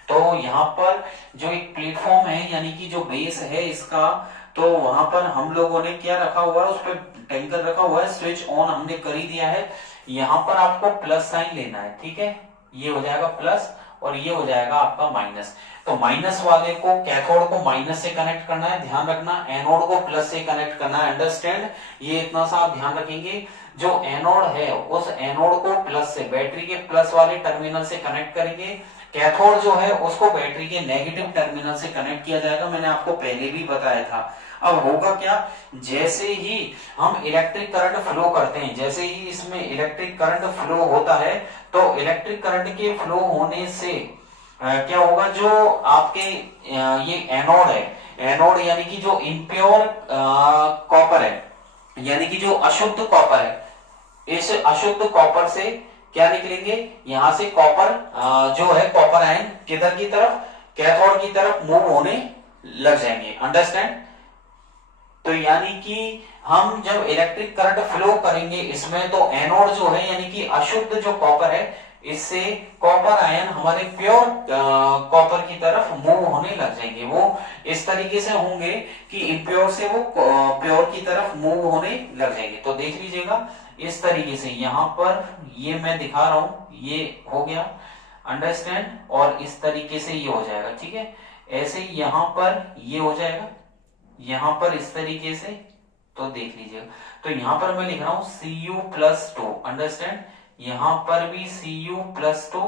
तो यहाँ पर जो एक प्लेटफॉर्म है यानी कि जो बेस है इसका, तो वहां पर हम लोगों ने क्या रखा हुआ है, उस पर टैंकर रखा हुआ है, स्विच ऑन हमने कर ही दिया है। यहाँ पर आपको प्लस साइन लेना है, ठीक है, ये हो जाएगा प्लस और ये हो जाएगा आपका माइनस। तो माइनस वाले को, कैथोड को माइनस से कनेक्ट करना है, ध्यान रखना, एनोड को प्लस से कनेक्ट करना है, अंडरस्टैंड। ये इतना सा आप ध्यान रखेंगे, जो एनोड है उस एनोड को प्लस से, बैटरी के प्लस वाले टर्मिनल से कनेक्ट करेंगे। कैथोड जो है उसको बैटरी के नेगेटिव टर्मिनल से कनेक्ट किया जाएगा, मैंने आपको पहले भी बताया था। अब होगा क्या, जैसे ही हम इलेक्ट्रिक करंट फ्लो करते हैं, जैसे ही इसमें इलेक्ट्रिक करंट फ्लो होता है, तो इलेक्ट्रिक करंट के फ्लो होने से क्या होगा, जो आपके ये एनोड है, एनोड यानी कि जो इम्प्योर कॉपर है, यानी कि जो अशुद्ध कॉपर है, इस अशुद्ध कॉपर से क्या निकलेंगे, यहां से कॉपर जो है कॉपर आयन किधर की तरफ, कैथोड की तरफ मूव होने लग जाएंगे, अंडरस्टैंड। तो यानी कि हम जब इलेक्ट्रिक करंट फ्लो करेंगे इसमें, तो एनोड जो है यानी कि अशुद्ध जो कॉपर है, इससे कॉपर आयन हमारे प्योर कॉपर की तरफ मूव होने लग जाएंगे। वो इस तरीके से होंगे कि इम्प्योर से वो प्योर की तरफ मूव होने लग जाएंगे। तो देख लीजिएगा इस तरीके से, यहां पर ये मैं दिखा रहा हूं, ये हो गया, अंडरस्टैंड। और इस तरीके से ये हो जाएगा, ठीक है, ऐसे यहां पर ये हो जाएगा, यहां पर इस तरीके से। तो देख लीजिएगा, तो यहां पर मैं लिख रहा हूं Cu+2, अंडरस्टैंड, यहां पर भी Cu+2,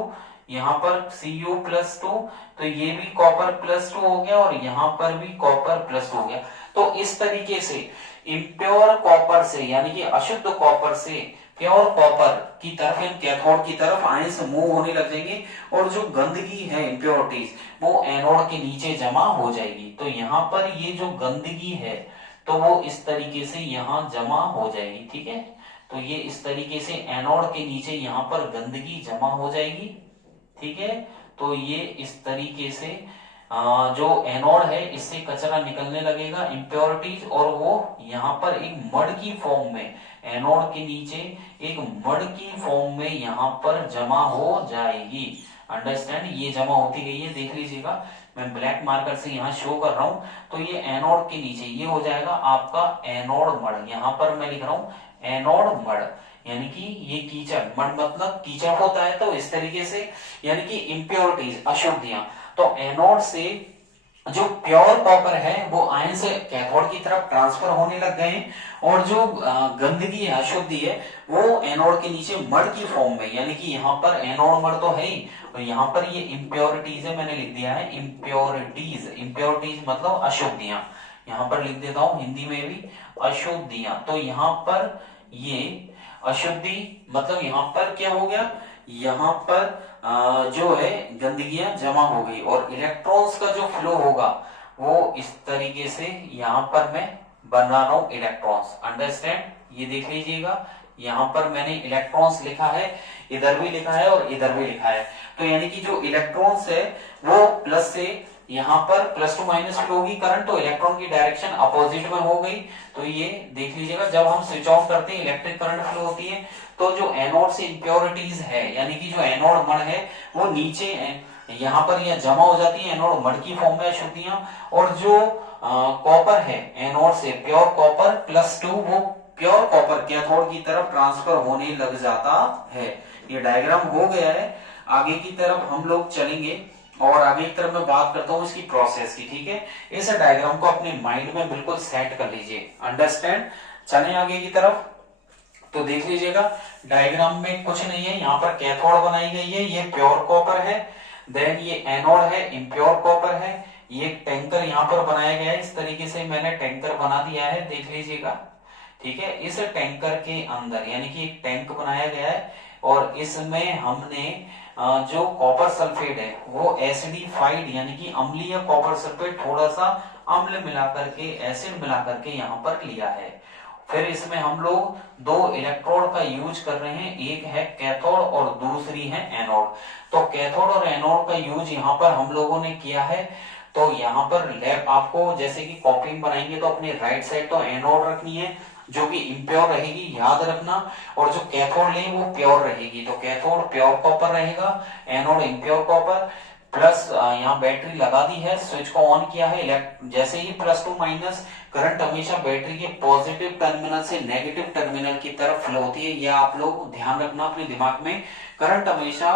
यहाँ पर Cu+2, तो ये भी कॉपर +2 हो गया और यहाँ पर भी कॉपर +2 हो गया। तो इस तरीके से इम्प्योर कॉपर से यानी कि अशुद्ध कॉपर से प्योर कॉपर की तरफ कैथोड की तरफ आयंस मूव होने लग जाएंगे और जो गंदगी है इम्प्योरिटीज वो एनोड के नीचे जमा हो जाएगी। तो यहाँ पर ये जो गंदगी है तो वो इस तरीके से यहाँ जमा हो जाएगी, ठीक है। तो ये इस तरीके से एनोड के नीचे यहाँ पर गंदगी जमा हो जाएगी, ठीक है। तो ये इस तरीके से जो एनोड है इससे कचरा निकलने लगेगा इम्प्योरिटीज, और वो यहाँ पर एक मड की फॉर्म में एनोड के नीचे एक मड की फॉर्म में यहाँ पर जमा हो जाएगी। अंडरस्टैंड, ये जमा होती गई है, देख लीजिएगा मैं ब्लैक मार्कर से यहाँ शो कर रहा हूँ। तो ये एनोड के नीचे ये हो जाएगा आपका एनोड मड, यहाँ पर मैं लिख रहा हूँ एनोड मड, यानी कि ये कीचड़, मड मतलब कीचड़ होता है। तो इस तरीके से यानी कि इम्प्योरिटीज अशुद्धियां, तो एनोड से जो प्योर कॉपर है वो आयन से कैथोड की तरफ ट्रांसफर होने लग गए हैं, और जो गंदगी है अशुद्धि है वो एनोड के नीचे मड की फॉर्म में, यानी कि यहाँ पर एनोड मड तो है ही और यहाँ पर ये इम्प्योरिटीज है, मैंने लिख दिया है इम्प्योरिटीज। इम्प्योरिटीज मतलब अशुद्धियां, यहाँ पर लिख देता हूं हिंदी में भी अशुद्धियां। तो यहाँ पर ये अशुद्धि मतलब यहाँ पर क्या हो गया, यहाँ पर जो है गंदगियां जमा हो गई और इलेक्ट्रॉन्स का जो फ्लो होगा वो इस तरीके से यहाँ पर मैं बना रहा हूं इलेक्ट्रॉन्स। अंडरस्टैंड, ये देख लीजिएगा यहाँ पर मैंने इलेक्ट्रॉन्स लिखा है, इधर भी लिखा है और इधर भी लिखा है। तो यानी कि जो इलेक्ट्रॉन्स है वो प्लस से यहाँ पर +2 फ्लो होगी करंट, तो इलेक्ट्रॉन की डायरेक्शन अपोजिट में हो गई। तो ये देख लीजिएगा जब हम स्विच ऑफ करते हैं इलेक्ट्रिक करंट फ्लो होती है, तो जो एनोड से इंप्योरिटीज है यानी कि जो एनोड मड है वो नीचे यहाँ पर यह जमा हो जाती है एनोड मड की फॉर्म में अशुद्धियां, और जो कॉपर है एनोड से प्योर कॉपर +2 वो प्योर कॉपर कैथोड की तरफ ट्रांसफर होने लग जाता है। ये डायग्राम हो गया है, आगे की तरफ हम लोग चलेंगे और आगे की तरफ मैं बात करता हूं इसकी प्रोसेस की, ठीक है। इस डायग्राम को अपने माइंड में बिल्कुल सेट कर लीजिए। अंडरस्टैंड, चलें आगे की तरफ। तो देख लीजिएगा डायग्राम में कुछ नहीं है, यहाँ पर कैथोड बनाई गई है, ये प्योर कॉपर है, देन ये एनोड है इम्प्योर कॉपर है, ये टैंकर यहाँ पर बनाया गया है, इस तरीके से मैंने टैंकर बना दिया है, देख लीजिएगा, ठीक है। इस टैंकर के अंदर यानी कि एक टैंक बनाया गया है और इसमें हमने जो कॉपर सल्फेट है वो एसिडिफाइड यानी कि अम्लीय कॉपर सल्फेट थोड़ा सा अम्ल मिला करके एसिड मिला करके यहाँ पर लिया है। फिर इसमें हम लोग दो इलेक्ट्रोड का यूज कर रहे हैं, एक है कैथोड और दूसरी है एनोड। तो कैथोड और एनोड का यूज यहाँ पर हम लोगों ने किया है। तो यहाँ पर लैब आपको जैसे कि कॉपी में बनाएंगे तो अपने राइट साइड तो एनोड रखनी है जो कि इम्प्योर रहेगी, याद रखना, और जो कैथोड लें वो प्योर रहेगी। तो कैथोड प्योर कॉपर रहेगा, एनोड इम्प्योर कॉपर। प्लस यहाँ बैटरी लगा दी है, स्विच को ऑन किया है, जैसे ही +2 करंट हमेशा बैटरी के पॉजिटिव टर्मिनल से नेगेटिव टर्मिनल की तरफ फ्लो होती है। यह आप लोग ध्यान रखना अपने दिमाग में, करंट हमेशा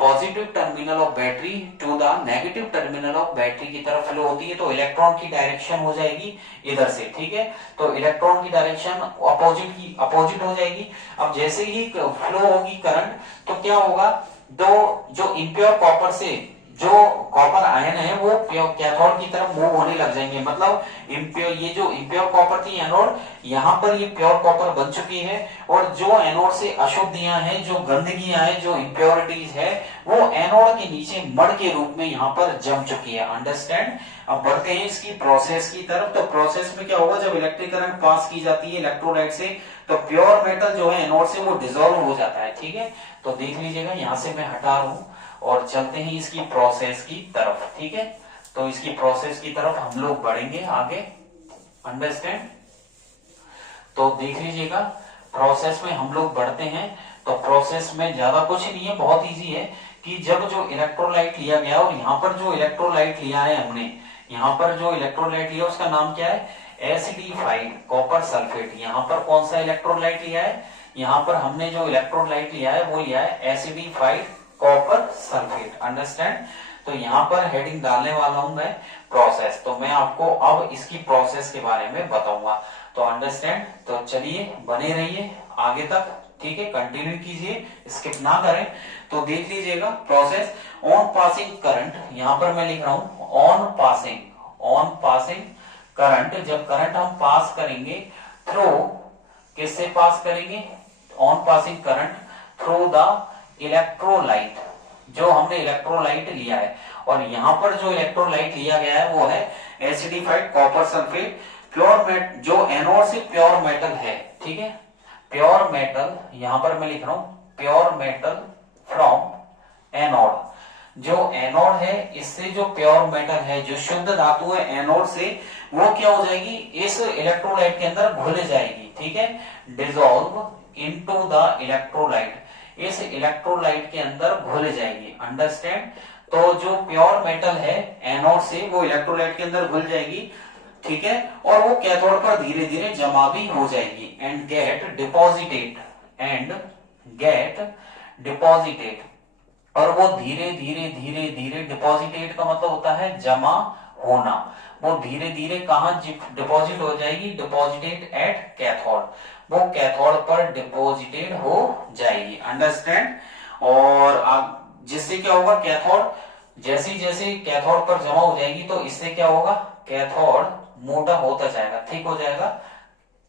positive terminal of battery to the negative terminal of battery की तरफ फ्लो होती है। तो इलेक्ट्रॉन की डायरेक्शन हो जाएगी इधर से, ठीक है। तो इलेक्ट्रॉन की डायरेक्शन अपोजिट हो जाएगी। अब जैसे ही फ्लो होगी करंट तो क्या होगा, दो जो इम्प्योर कॉपर से जो कॉपर आयन है वो कैथोड की तरफ मूव होने लग जाएंगे। मतलब इम्प्योर, ये जो इम्प्योर कॉपर थी एनोड, यहाँ पर ये प्योर कॉपर बन चुकी है, और जो एनोड से अशुद्धियां हैं, जो गंदगियां हैं, जो इम्प्योरिटीज है वो एनोड के नीचे मड के रूप में यहाँ पर जम चुकी है। अंडरस्टैंड। अब बढ़ते हैं इसकी प्रोसेस की तरफ। तो प्रोसेस में क्या होगा, जब इलेक्ट्रिक करंट पास की जाती है इलेक्ट्रोलाइट से तो प्योर मेटल जो है एनोड से वो डिसॉल्व हो जाता है, ठीक है। तो देख लीजिएगा यहाँ से मैं हटा रहा हूं और चलते हैं इसकी प्रोसेस की तरफ, ठीक है। तो इसकी प्रोसेस की तरफ हम लोग बढ़ेंगे आगे। अंडरस्टैंड। तो देख लीजिएगा प्रोसेस में हम लोग बढ़ते हैं। तो प्रोसेस में ज्यादा कुछ नहीं है, बहुत इजी है कि जब जो इलेक्ट्रोलाइट लिया गया और यहाँ पर जो इलेक्ट्रोलाइट लिया है हमने, यहाँ पर जो इलेक्ट्रोलाइट लिया उसका नाम क्या है, एसिडिफाइड कॉपर सल्फेट। यहाँ पर कौन सा इलेक्ट्रोलाइट लिया है, यहाँ पर हमने जो इलेक्ट्रोलाइट लिया है वो लिया है एसिडिफाइड कॉपर सल्फेट। अंडरस्टैंड। तो यहाँ पर हेडिंग डालने वाला हूं मैं प्रोसेस। तो मैं आपको अब इसकी प्रोसेस के बारे में बताऊंगा। तो अंडरस्टैंड। तो चलिए बने रहिए आगे तक। ठीक है, कंटिन्यू कीजिए, स्किप ना करें। तो देख लीजिएगा प्रोसेस। ऑन पासिंग करंट, यहां पर मैं लिख रहा हूं ऑन पासिंग करंट, जब करंट हम पास करेंगे थ्रू, किससे पास करेंगे, on passing current through the electrolyte, जो हमने इलेक्ट्रोलाइट लिया है। और यहां पर जो इलेक्ट्रोलाइट लिया गया है वो है acidified copper sulphate, pure metal, जो एनोड से प्योर मेटल है, ठीक है, प्योर मेटल, यहां पर मैं लिख रहा हूं प्योर मेटल फ्रॉम एनोड, जो एनोड है इससे जो प्योर मेटल है, जो शुद्ध धातु है एनोड से, वो क्या हो जाएगी, इस इलेक्ट्रोलाइट के अंदर घुल जाएगी, ठीक है, डिसॉल्व इनटू द इलेक्ट्रोलाइट, इस इलेक्ट्रोलाइट के अंदर घुल जाएगी, अंडरस्टैंड। तो जो प्योर मेटल है एनोड से वो इलेक्ट्रोलाइट के अंदर घुल जाएगी, ठीक है, और वो कैथोड पर धीरे धीरे जमा भी हो जाएगी, एंड गेट डिपॉजिटेड, और वो धीरे धीरे डिपॉजिटेड का मतलब होता है जमा होना, वो धीरे धीरे कहां डिपॉजिट हो जाएगी, डिपॉजिटेड एट कैथोड, वो कैथोड पर डिपॉजिटेड हो जाएगी, अंडरस्टैंड। और जिससे क्या होगा, कैथोड जैसे जैसे कैथोड पर जमा हो जाएगी तो इससे क्या होगा, कैथोड मोटा होता जाएगा, ठीक हो जाएगा,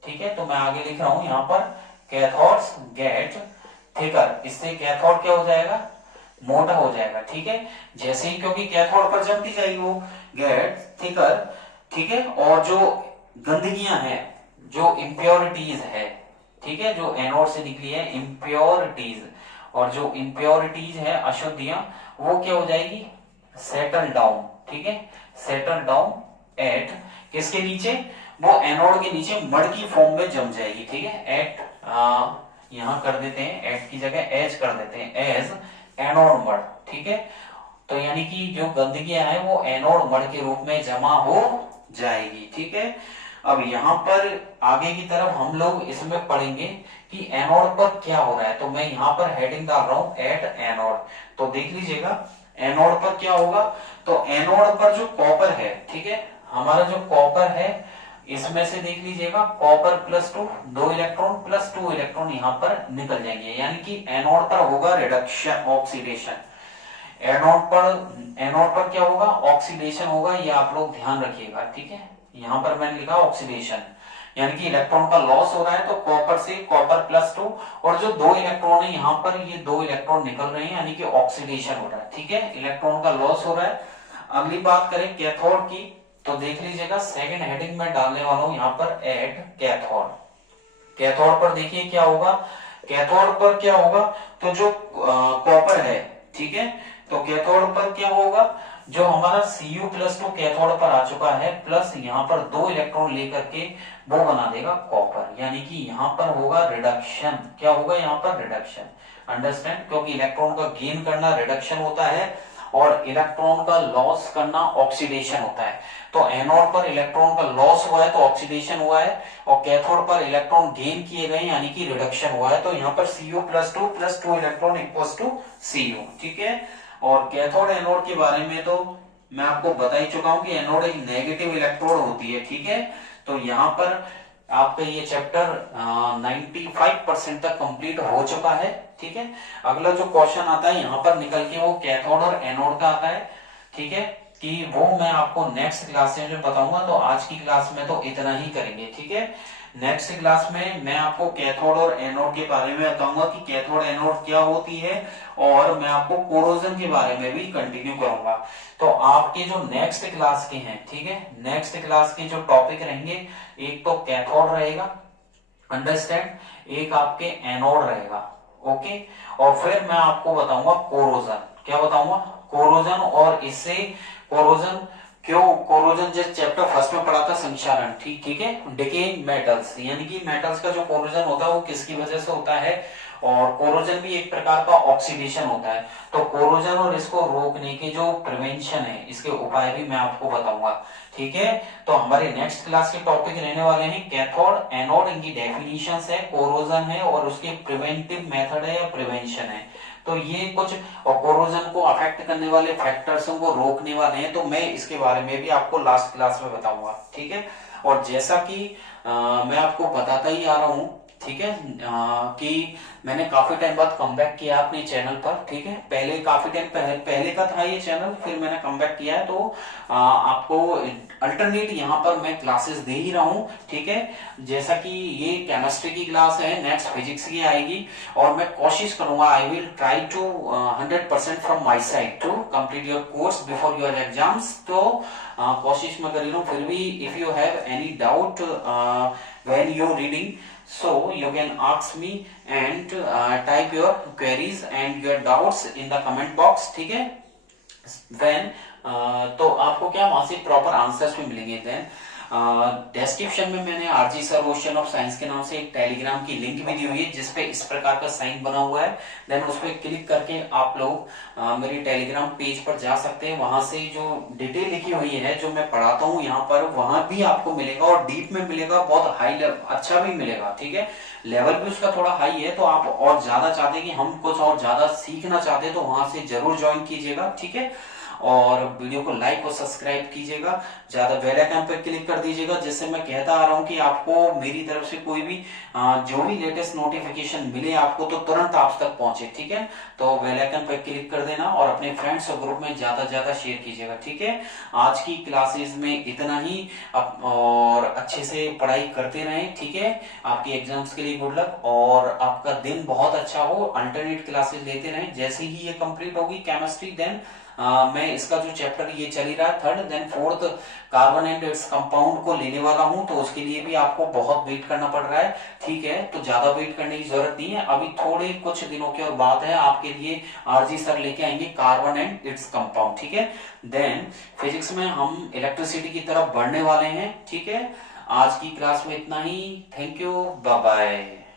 ठीक है। तो मैं आगे लिख रहा हूं यहां पर कैथोड्स गेट थिकर, इससे कैथोड क्या हो जाएगा, मोटा हो जाएगा, ठीक है, जैसे ही, क्योंकि कैथोड पर जमती जाएगी वो गेट थिकर, ठीक है। और जो गंदगियां हैं, जो इम्प्योरिटीज है, ठीक है, जो एनोड से निकली है इम्प्योरिटीज, और जो इम्प्योरिटीज है अशुद्धियां, वो क्या हो जाएगी, सेटल डाउन, ठीक है, सेटल डाउन एट, किसके नीचे, वो एनोड के नीचे मड की फॉर्म में जम जाएगी, ठीक है, एट, यहां कर देते हैं एट की जगह एज कर देते हैं, एज एनोड मड, ठीक है। तो यानी कि जो गंदगियां है वो एनोड मड के रूप में जमा हो जाएगी, ठीक है। अब यहां पर आगे की तरफ हम लोग इसमें पढ़ेंगे कि एनोड पर क्या हो रहा है, तो मैं यहां पर हेडिंग डाल रहा हूं एट एनोड। तो देख लीजिएगा एनोड पर क्या होगा, तो एनोड पर जो कॉपर है, ठीक है, हमारा जो कॉपर है इसमें से देख लीजिएगा कॉपर +2, 2 इलेक्ट्रॉन प्लस 2 इलेक्ट्रॉन यहां पर निकल जाएंगे, यानी कि एनोड पर होगा रिडक्शन, ऑक्सीडेशन, एनोड पर क्या होगा, ऑक्सीडेशन होगा, ये आप लोग ध्यान रखिएगा, ठीक है। यहां पर मैंने लिखा ऑक्सीडेशन, यानी कि इलेक्ट्रॉन का लॉस हो रहा है, तो कॉपर से कॉपर +2, और जो 2 इलेक्ट्रॉन है यहाँ पर, ये 2 इलेक्ट्रॉन निकल रहे हैं, यानी कि ऑक्सीडेशन हो रहा है, ठीक है, इलेक्ट्रॉन का लॉस हो रहा है। अगली बात करें कैथोड की, तो देख लीजिएगा सेकंड हेडिंग में डालने वाला हूं यहाँ पर एट कैथोड। कैथोड पर देखिए क्या होगा, कैथोड पर क्या होगा, तो जो कॉपर है, ठीक है, तो कैथोड पर क्या होगा, जो हमारा Cu+2 कैथोड पर आ चुका है, प्लस यहाँ पर 2 इलेक्ट्रॉन लेकर के वो बना देगा कॉपर, यानी कि यहाँ पर होगा रिडक्शन, क्या होगा यहाँ पर रिडक्शन, अंडरस्टैंड, क्योंकि इलेक्ट्रॉन का गेन करना रिडक्शन होता है और इलेक्ट्रॉन का लॉस करना ऑक्सीडेशन होता है। तो एनोड पर इलेक्ट्रॉन का लॉस हुआ है तो ऑक्सीडेशन हुआ है, और कैथोड पर इलेक्ट्रॉन गेन किए गए यानी कि रिडक्शन हुआ है, तो यहाँ पर Cu+2 + 2 electron equals to Cu, ठीक है। और कैथोड एनोड के बारे में तो मैं आपको बता ही चुका हूं कि एनोड एक नेगेटिव इलेक्ट्रोड होती है, ठीक है। तो यहाँ पर आपका ये चैप्टर 95% तक कंप्लीट हो चुका है, ठीक है। अगला जो क्वेश्चन आता है यहाँ पर निकल के वो कैथोड और एनोड का आता है, ठीक है, कि वो मैं आपको नेक्स्ट क्लास में बताऊंगा। तो आज की क्लास में तो इतना ही करेंगे, ठीक है। नेक्स्ट क्लास में मैं आपको कैथोड और एनोड के बारे में बताऊंगा कि कैथोड एनोड क्या होती है, और मैं आपको कोरोजन के बारे में भी कंटिन्यू करूंगा। तो आपके जो नेक्स्ट क्लास के हैं, ठीक है, नेक्स्ट क्लास के जो टॉपिक रहेंगे, एक तो कैथोड रहेगा, अंडरस्टैंड, एक आपके एनोड रहेगा, ओके। और फिर मैं आपको बताऊंगा कोरोजन, क्या बताऊंगा, कोरोजन, और इससे कोरोजन क्यों, कोरोजन जिस चैप्टर फर्स्ट में पढ़ा था संक्षारण, ठीक है, डिकेइंग मेटल्स, यानी कि मेटल्स का जो कोरोजन होता है वो किसकी वजह से होता है, और कोरोजन भी एक प्रकार का ऑक्सीडेशन होता है। तो कोरोजन और इसको रोकने के जो प्रिवेंशन है, इसके उपाय भी मैं आपको बताऊंगा, ठीक है। तो हमारे नेक्स्ट क्लास के टॉपिक रहने वाले हैं कैथोड एनोड, इनकी डेफिनेशंस है, कोरोजन है, और उसके प्रिवेंटिव मेथड है या प्रिवेंशन है। तो ये कुछ कोरोजन को अफेक्ट करने वाले फैक्टर्स को रोकने वाले हैं, तो मैं इसके बारे में भी आपको लास्ट क्लास में बताऊंगा, ठीक है। और जैसा कि मैं आपको बताता ही आ रहा हूं ठीक है। कि मैंने काफी टाइम बाद कमबैक किया अपने चैनल पर, ठीक है। पहले काफी टाइम पहले का था ये चैनल, फिर मैंने कमबैक किया है। तो आपको अल्टरनेट यहाँ पर मैं क्लासेस दे ही रहा हूँ, ठीक है। जैसा कि ये केमिस्ट्री की क्लास है, नेक्स्ट फिजिक्स की आएगी, और मैं कोशिश करूंगा, I will try to 100% from my side to complete your course before your exams. तो कोशिश मैं कर रही हूँ। फिर भी if you have any doubt when you reading, so you can ask me and type your queries and your doubts in the comment box, ठीक है। when तो आपको क्या वहां से प्रॉपर आंसर्स भी मिलेंगे। देन डिस्क्रिप्शन में मैंने RG sir Ocean of Science के नाम से एक टेलीग्राम की लिंक भी दी हुई है, जिसपे इस प्रकार का साइन बना हुआ है। देन उस पर क्लिक करके आप लोग मेरे टेलीग्राम पेज पर जा सकते हैं। वहां से जो डिटेल लिखी हुई है, जो मैं पढ़ाता हूँ यहाँ पर, वहां भी आपको मिलेगा, और डीप में मिलेगा, बहुत हाई लेवल अच्छा भी मिलेगा, ठीक है। लेवल भी उसका थोड़ा हाई है। तो आप और ज्यादा चाहते हैं कि हम कुछ और ज्यादा सीखना चाहते हैं, तो वहां से जरूर ज्वाइन कीजिएगा, ठीक है। और वीडियो को लाइक और सब्सक्राइब कीजिएगा, ज्यादा बेल आइकन पर क्लिक कर दीजिएगा, जिससे मैं कहता आ रहा हूं कि आपको मेरी तरफ से कोई भी जो भी लेटेस्ट नोटिफिकेशन मिले आपको, तो तुरंत आप तक पहुंचे, ठीक है। तो बेल आइकन पर क्लिक कर देना, और अपने फ्रेंड्स और ग्रुप में ज्यादा शेयर कीजिएगा, ठीक है। आज की क्लासेस में इतना ही। और अच्छे से पढ़ाई करते रहें, ठीक है। आपकी एग्जाम्स के लिए गुड लक, और आपका दिन बहुत अच्छा हो। अल्टरनेट क्लासेस लेते रहें। जैसे ही ये कंप्लीट होगी केमिस्ट्री, देन मैं इसका जो चैप्टर ये चल ही रहा है third, then fourth carbon and its compound को लेने वाला हूं। तो उसके लिए भी आपको बहुत वेट करना पड़ रहा है, ठीक है। तो ज्यादा वेट करने की जरूरत नहीं है। अभी थोड़े कुछ दिनों की और बात है, आपके लिए आरजी सर लेके आएंगे कार्बन एंड इट्स कंपाउंड, ठीक है। देन फिजिक्स में हम इलेक्ट्रिसिटी की तरफ बढ़ने वाले हैं, ठीक है। आज की क्लास में इतना ही। Thank you, bye bye.